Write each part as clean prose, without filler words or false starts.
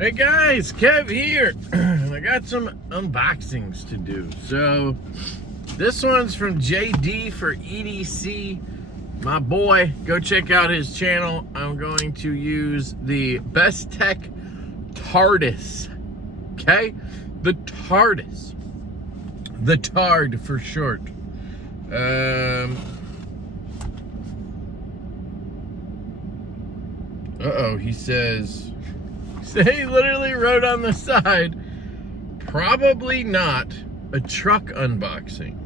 Hey guys, Kev here. I got some unboxings to do. So this one's from JD for EDC, my boy. Go check out his channel. I'm going to use the Best Tech TARDIS. Okay, the TARDIS, the TARD for short. He says, he literally wrote on the side, probably not a truck unboxing.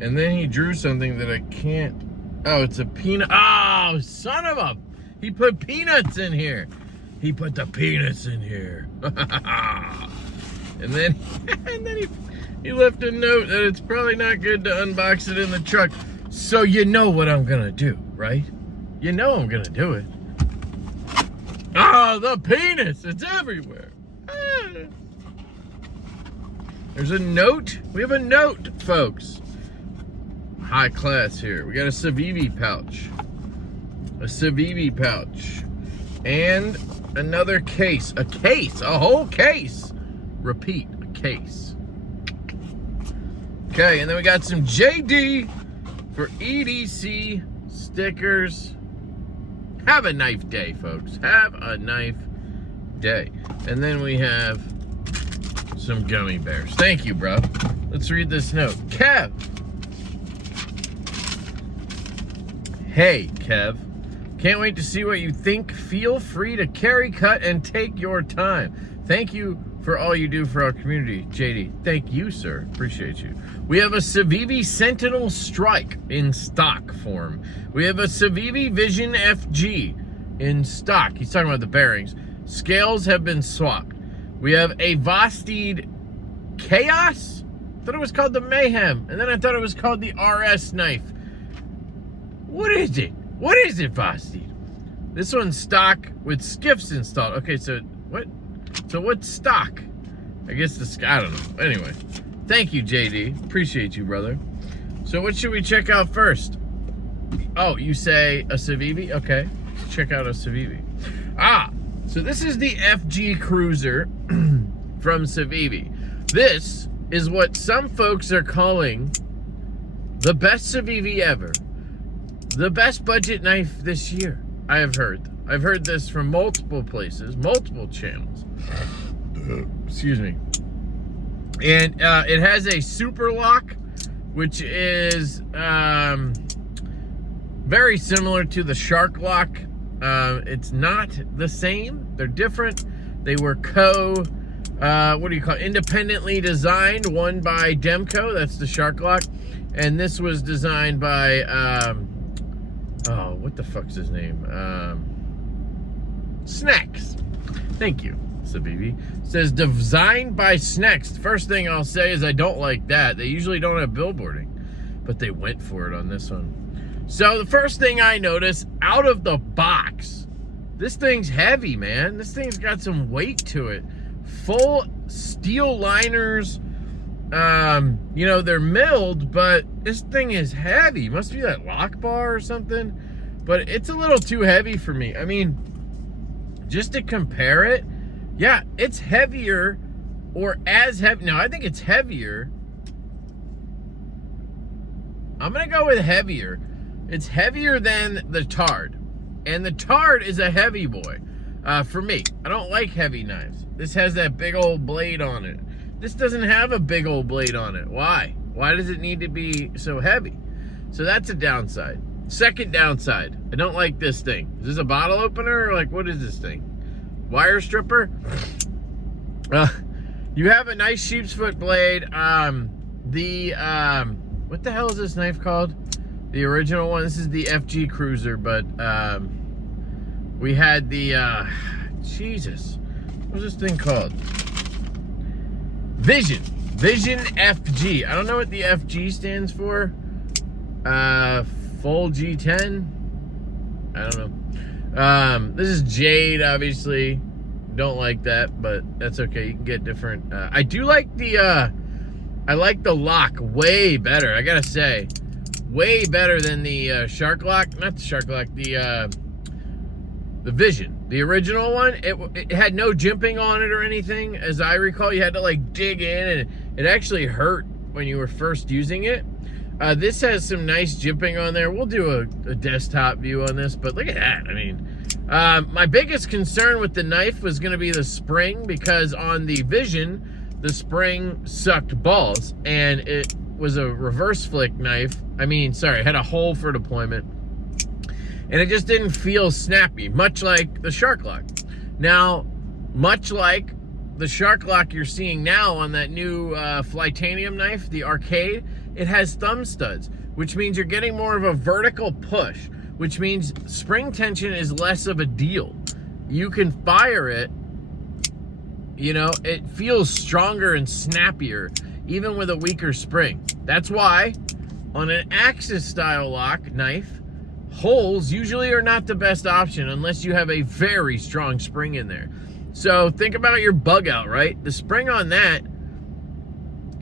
And then he drew something that I can't, oh, it's a peanut, oh, son of a, he put peanuts in here. He put the peanuts in here. and then he left a note that it's probably not good to unbox it in the truck. So you know what I'm gonna do, right? You know I'm gonna do it. Oh, the penis, it's everywhere. There's a note. We have a note, folks. High class here. We got a Savivi pouch. A Savivi pouch. And another case. A case, a whole case. Repeat, a case. Okay, and then we got some JD for EDC stickers. Have a knife day, folks. Have a knife day. And then we have some gummy bears. Thank you, bro. Let's read this note. Kev. Hey, Kev. Can't wait to see what you think. Feel free to carry, cut, and take your time. Thank you for all you do for our community, JD. Thank you, sir. Appreciate you. We have a Savivi Sentinel Strike in stock form. We have a Savivi Vision FG in stock. He's talking about the bearings. Scales have been swapped. We have a Vostede Chaos. I thought it was called the Mayhem. And then I thought it was called the RS knife. What is it? What is it, Vostede? This one's stock with skiffs installed. Okay, so what? So what's stock? I guess the, I don't know. Anyway, thank you, JD. Appreciate you, brother. So what should we check out first? Oh, you say a Savivi? Okay, let's check out a Savivi. So this is the FG Cruiser from Savivi. This is what some folks are calling the best Savivi ever. The best budget knife this year, I have heard. I've heard this from multiple places, multiple channels. Excuse me. And it has a super lock, which is very similar to the shark lock. It's not the same. They're different. They were independently designed. One by Demco, that's the shark lock. And this was designed by, oh, what the fuck's his name? Snacks. Thank you, Savivi. Says designed by Snacks. First thing I'll say is I don't like that. They usually don't have billboarding, but they went for it on this one. So the first thing I notice out of the box, this thing's heavy, man. This thing's got some weight to it. Full steel liners. You know, they're milled, but this thing is heavy. Must be that lock bar or something. But it's a little too heavy for me. I mean, just to compare it, yeah, it's heavier or as heavy. No, I think it's heavier. I'm going to go with heavier. It's heavier than the Tard. And the Tard is a heavy boy for me. I don't like heavy knives. This has that big old blade on it. This doesn't have a big old blade on it. Why? Why does it need to be so heavy? So that's a downside. Second downside, I don't like this thing. Is this a bottle opener or like what is this thing? Wire stripper? You have a nice sheep's foot blade. What the hell is this knife called? The original one. This is the FG Cruiser, but we had the Jesus. What's this thing called? Vision FG. I don't know what the FG stands for. Full G10. I don't know. This is jade, obviously. Don't like that, but that's okay. You can get different. I do like the I like the lock way better. I gotta say, way better than the shark lock. Not the shark lock. The Vision. The original one, it had no jimping on it or anything. As I recall, you had to like dig in, and it actually hurt when you were first using it. This has some nice jimping on there. We'll do a desktop view on this, but look at that. I mean, my biggest concern with the knife was going to be the spring, because on the Vision, the spring sucked balls, and it was a reverse flick knife. I mean, sorry, it had a hole for deployment, and it just didn't feel snappy, much like the Shark Lock. Now, much like the Shark Lock you're seeing now on that new Flytanium knife, the Arcade, it has thumb studs, which means you're getting more of a vertical push, which means spring tension is less of a deal. You can fire it, you know, it feels stronger and snappier, even with a weaker spring. That's why on an Axis style lock knife, holes usually are not the best option unless you have a very strong spring in there. So think about your bug out, right? The spring on that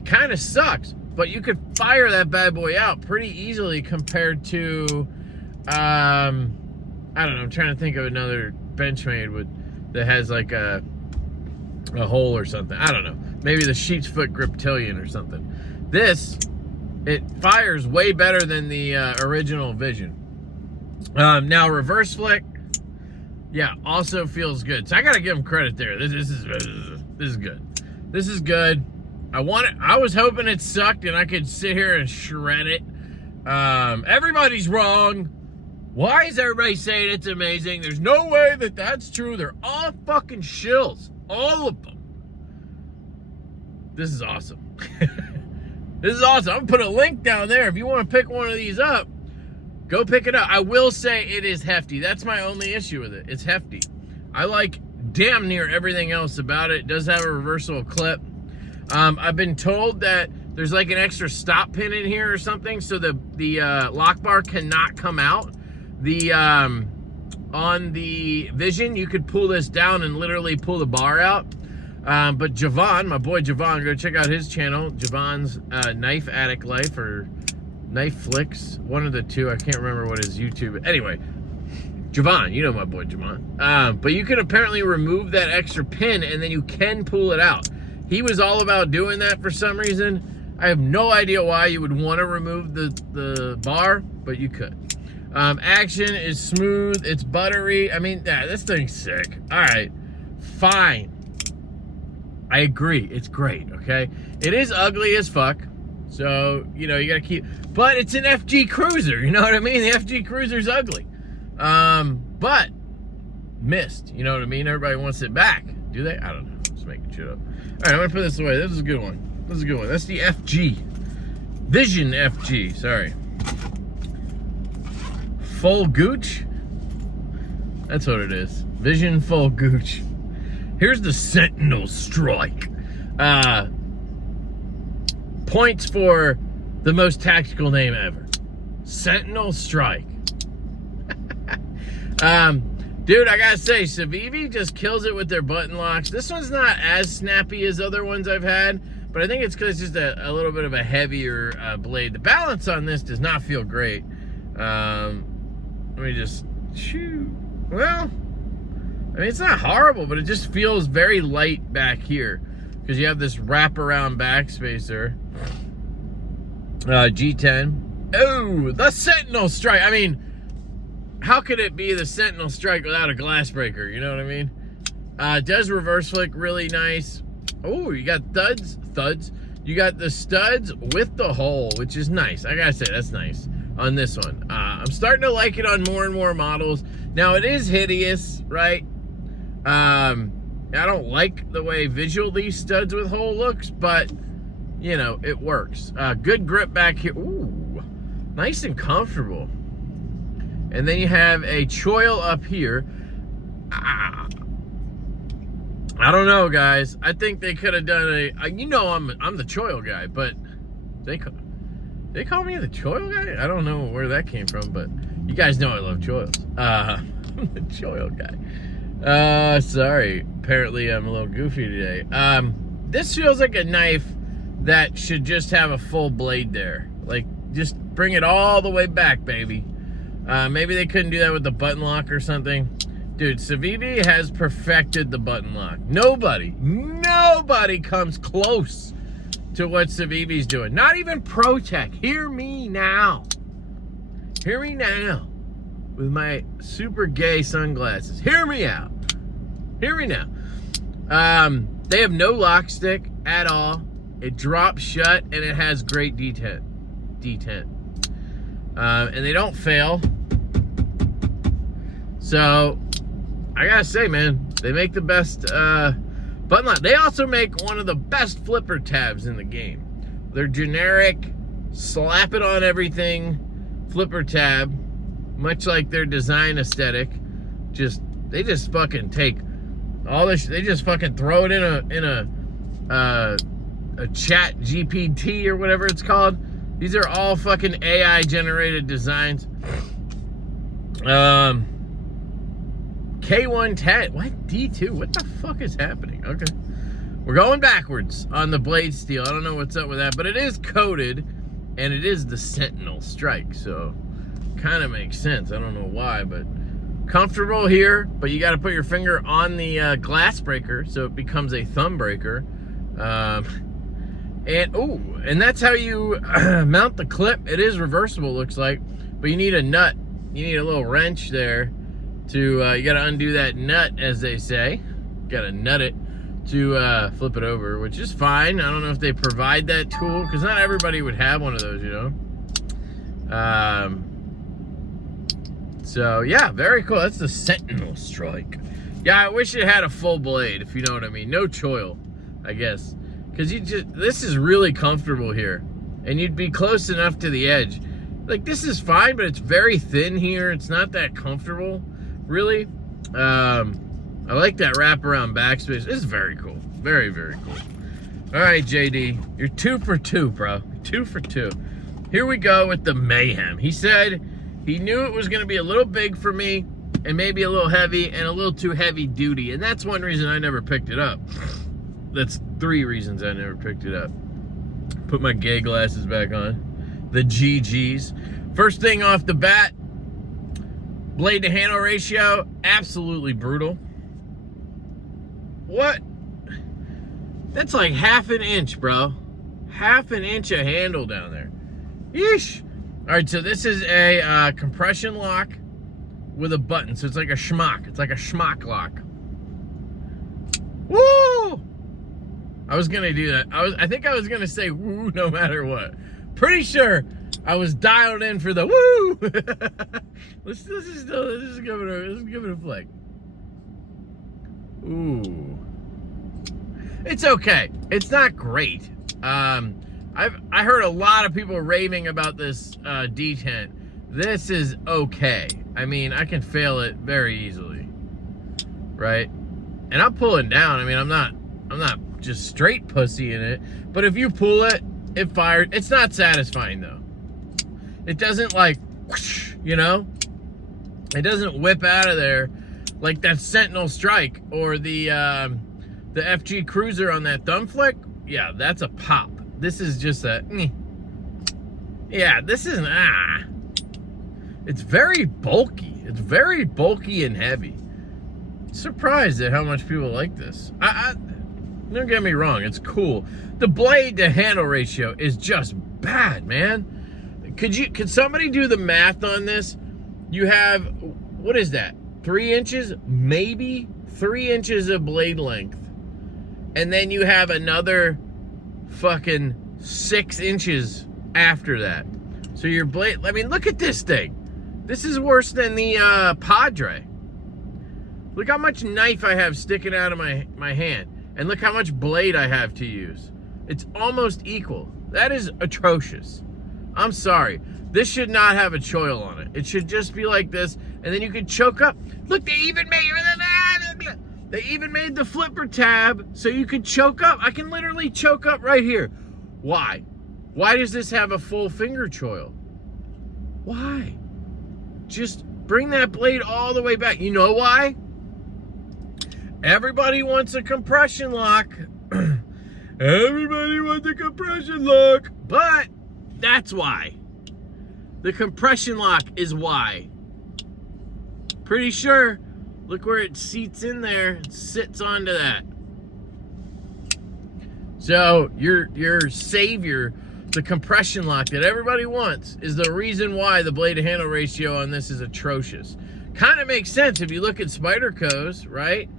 kind of sucks, but you could fire that bad boy out pretty easily compared to, I don't know, I'm trying to think of another Benchmade that has like a hole or something. I don't know. Maybe the sheep's foot Griptilian or something. This, it fires way better than the original Vision. Now reverse flick, yeah, also feels good. So I gotta give them credit there. This is good. This is good. I was hoping it sucked and I could sit here and shred it. Everybody's wrong. Why is everybody saying it's amazing? There's no way that that's true. They're all fucking shills. All of them. This is awesome. This is awesome. I'm gonna put a link down there. If you want to pick one of these up, go pick it up. I will say it is hefty. That's my only issue with it. It's hefty. I like damn near everything else about it. It does have a reversible clip. I've been told that there's like an extra stop pin in here or something, so the lock bar cannot come out. On the Vision, you could pull this down and literally pull the bar out. But Javon, my boy Javon, go check out his channel, Javon's Knife Addict Life or Knife Flicks, one of the two. I can't remember what his YouTube. Anyway, Javon, you know my boy Javon. But you can apparently remove that extra pin and then you can pull it out. He was all about doing that for some reason. I have no idea why you would want to remove the bar, but you could. Action is smooth. It's buttery. I mean, yeah, this thing's sick. All right, fine. I agree. It's great, okay? It is ugly as fuck. So, you know, you got to keep... But it's an FG Cruiser. You know what I mean? The FG Cruiser's ugly. But missed. You know what I mean? Everybody wants it back. Do they? I don't know. Just making shit up. All right, I'm going to put this away. This is a good one. This is a good one. That's the FG. Vision FG. Sorry. Full Gooch? That's what it is. Vision Full Gooch. Here's the Sentinel Strike. Points for the most tactical name ever. Sentinel Strike. Dude, I gotta say, Savivi just kills it with their button locks. This one's not as snappy as other ones I've had, but I think it's because it's just a little bit of a heavier blade. The balance on this does not feel great. Let me just shoot. Well, I mean, it's not horrible, but it just feels very light back here because you have this wraparound backspacer. G10. Oh, the Sentinel Strike. I mean, how could it be the Sentinel Strike without a glass breaker? You know what I mean? It does reverse flick really nice. Oh, you got thuds. You got the studs with the hole, which is nice. I gotta say, that's nice on this one. I'm starting to like it on more and more models. Now, it is hideous, right? I don't like the way visually studs with hole looks, but, you know, it works. Good grip back here. Ooh, nice and comfortable. And then you have a choil up here. I don't know, guys. I think they could have done you know, I'm the choil guy, but they call me the choil guy? I don't know where that came from, but you guys know I love choils. I'm the choil guy. Sorry. Apparently I'm a little goofy today. This feels like a knife that should just have a full blade there. Like, just bring it all the way back, baby. Maybe they couldn't do that with the button lock or something. Dude, Savivi has perfected the button lock. Nobody comes close to what Savivi's doing. Not even ProTech. Hear me now. Hear me now. With my super gay sunglasses. Hear me out. Hear me now. They have no lock stick at all. It drops shut and it has great detent. And they don't fail. So I gotta say, man, they make the best button lock. They also make one of the best flipper tabs in the game. They're generic, slap it on everything flipper tab, much like their design aesthetic. They just fucking take all this. They just fucking throw it in a chat GPT or whatever it's called. These are all fucking AI generated designs. K110. What? D2? What the fuck is happening? Okay. We're going backwards on the blade steel. I don't know what's up with that, but it is coated, and it is the Sentinel strike, so kind of makes sense. I don't know why, but comfortable here, but you got to put your finger on the glass breaker, so it becomes a thumb breaker. And that's how you mount the clip. It is reversible, looks like, but you need a nut. You need a little wrench there to, you got to undo that nut, as they say. Got to nut it to flip it over, which is fine. I don't know if they provide that tool, because not everybody would have one of those, you know. So yeah, very cool. That's the Sentinel strike. Yeah, I wish it had a full blade, if you know what I mean. No choil, I guess, because this is really comfortable here, and you'd be close enough to the edge. Like, this is fine, but it's very thin here. It's not that comfortable, really. I like that wraparound backspace. It's very cool. Very, very cool. All right, JD, you're 2 for 2, bro. 2 for 2. Here we go with the Mayhem. He said he knew it was going to be a little big for me and maybe a little heavy and a little too heavy duty. And that's one reason I never picked it up. That's 3 reasons I never picked it up. Put my gay glasses back on. The GGs. First thing off the bat, blade to handle ratio, absolutely brutal. What? That's like half an inch, bro. Half an inch of handle down there. Yeesh. All right, so this is a compression lock with a button. So it's like a schmuck. It's like a schmuck lock. Woo! I was gonna do that. I think I was gonna say woo no matter what. Pretty sure I was dialed in for the woo. let's just give it a flick. Ooh. It's okay. It's not great. I heard a lot of people raving about this Detent. This is okay. I mean, I can fail it very easily, right? And I'm pulling down. I mean, I'm not just straight pussy in it. But if you pull it, it fires. It's not satisfying though. It doesn't like, whoosh, you know? It doesn't whip out of there like that Sentinel strike or the FG Cruiser on that thumb flick. Yeah, that's a pop. This is just a, yeah, this is, It's very bulky. It's very bulky and heavy. Surprised at how much people like this. Don't get me wrong, it's cool. The blade to handle ratio is just bad, man. Could somebody do the math on this? You have, what is that? 3 inches, maybe 3 inches of blade length. And then you have another fucking 6 inches after that. So your blade, I mean, look at this thing. This is worse than the Padre. Look how much knife I have sticking out of my hand. And look how much blade I have to use. It's almost equal. That is atrocious. I'm sorry. This should not have a choil on it. It should just be like this, and then you can choke up. Look, they even made the flipper tab so you can choke up. I can literally choke up right here. Why? Why does this have a full finger choil? Why? Just bring that blade all the way back. You know why? Everybody wants a compression lock. Everybody wants a compression lock. But that's why. The compression lock is why. Pretty sure Look where it seats in there. It sits onto that. So your savior, the compression lock that everybody wants, is the reason why the blade to handle ratio on this is atrocious. Kind of makes sense if you look at Spyderco's, right?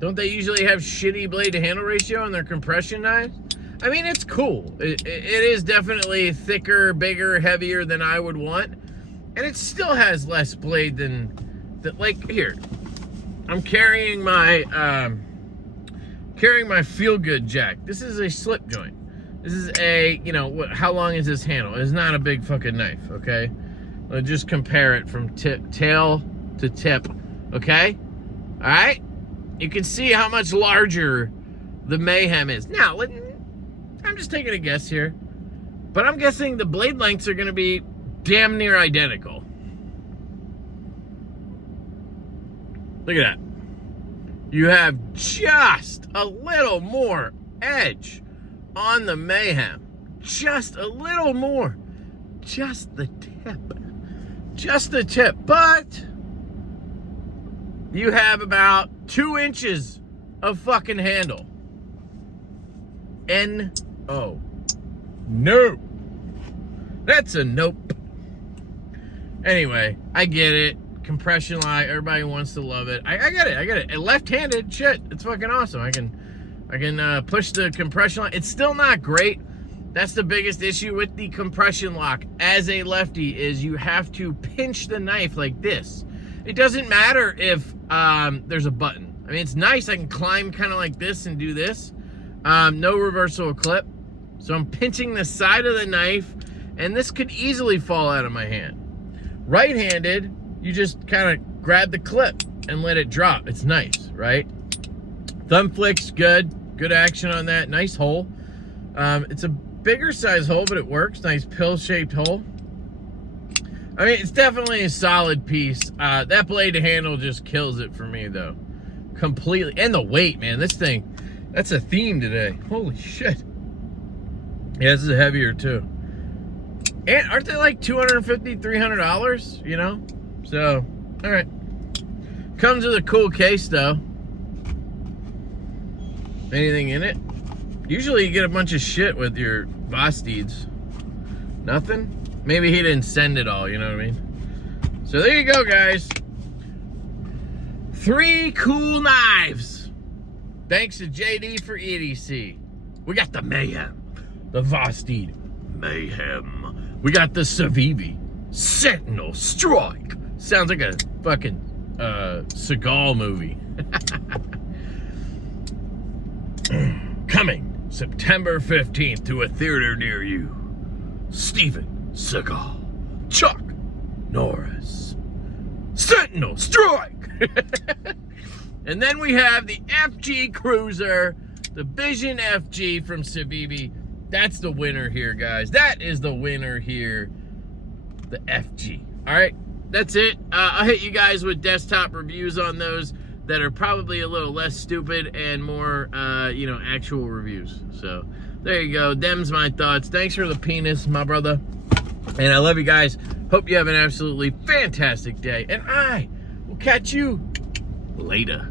Don't they usually have shitty blade to handle ratio on their compression knives? I mean, it's cool. It is definitely thicker, bigger, heavier than I would want. And it still has less blade than like, here. I'm carrying my Feel Good jack. This is a slip joint. This is a, you know, how long is this handle? It's not a big fucking knife, okay? Let's just compare it from tail to tip, okay? All right? You can see how much larger the Mayhem is. Now, I'm just taking a guess here, but I'm guessing the blade lengths are going to be damn near identical. Look at that. You have just a little more edge on the Mayhem. Just a little more. Just the tip. Just the tip. But you have about 2 inches of fucking handle. N-O. No. That's a nope. Anyway, I get it. Compression lock, everybody wants to love it. I get it. And left-handed, shit, it's fucking awesome. I can push the compression lock. It's still not great. That's the biggest issue with the compression lock as a lefty, is you have to pinch the knife like this. It doesn't matter if there's a button. I mean, it's nice. I can climb kind of like this and do this. No reversible clip. So I'm pinching the side of the knife, and this could easily fall out of my hand. Right-handed, you just kind of grab the clip and let it drop. It's nice, right? Thumb flick's good. Good action on that. Nice hole. It's a bigger size hole, but it works. Nice pill-shaped hole. I mean, it's definitely a solid piece. That blade to handle just kills it for me, though. Completely. And the weight, man. This thing, that's a theme today. Holy shit. Yeah, this is heavier, too. And aren't they like $250, $300, you know? So, all right. Comes with a cool case, though. Anything in it? Usually you get a bunch of shit with your Vosteeds. Nothing? Maybe he didn't send it all, you know what I mean? So there you go, guys. 3 cool knives. Thanks to JD for EDC. We got the Mayhem. The Vosteed Mayhem. We got the Savivi Sentinel Strike. Sounds like a fucking Seagal movie. Coming September 15th to a theater near you. Steven Seagal, Chuck Norris, Sentinel Strike. And then we have the FG Cruiser, the Vision FG from Savivi. That's the winner here, guys. That is the winner here, the FG. All right, that's it. I'll hit you guys with desktop reviews on those that are probably a little less stupid and more, you know, actual reviews. So there you go. Them's my thoughts. Thanks for the penis, my brother. And I love you guys. Hope you have an absolutely fantastic day. And I will catch you later.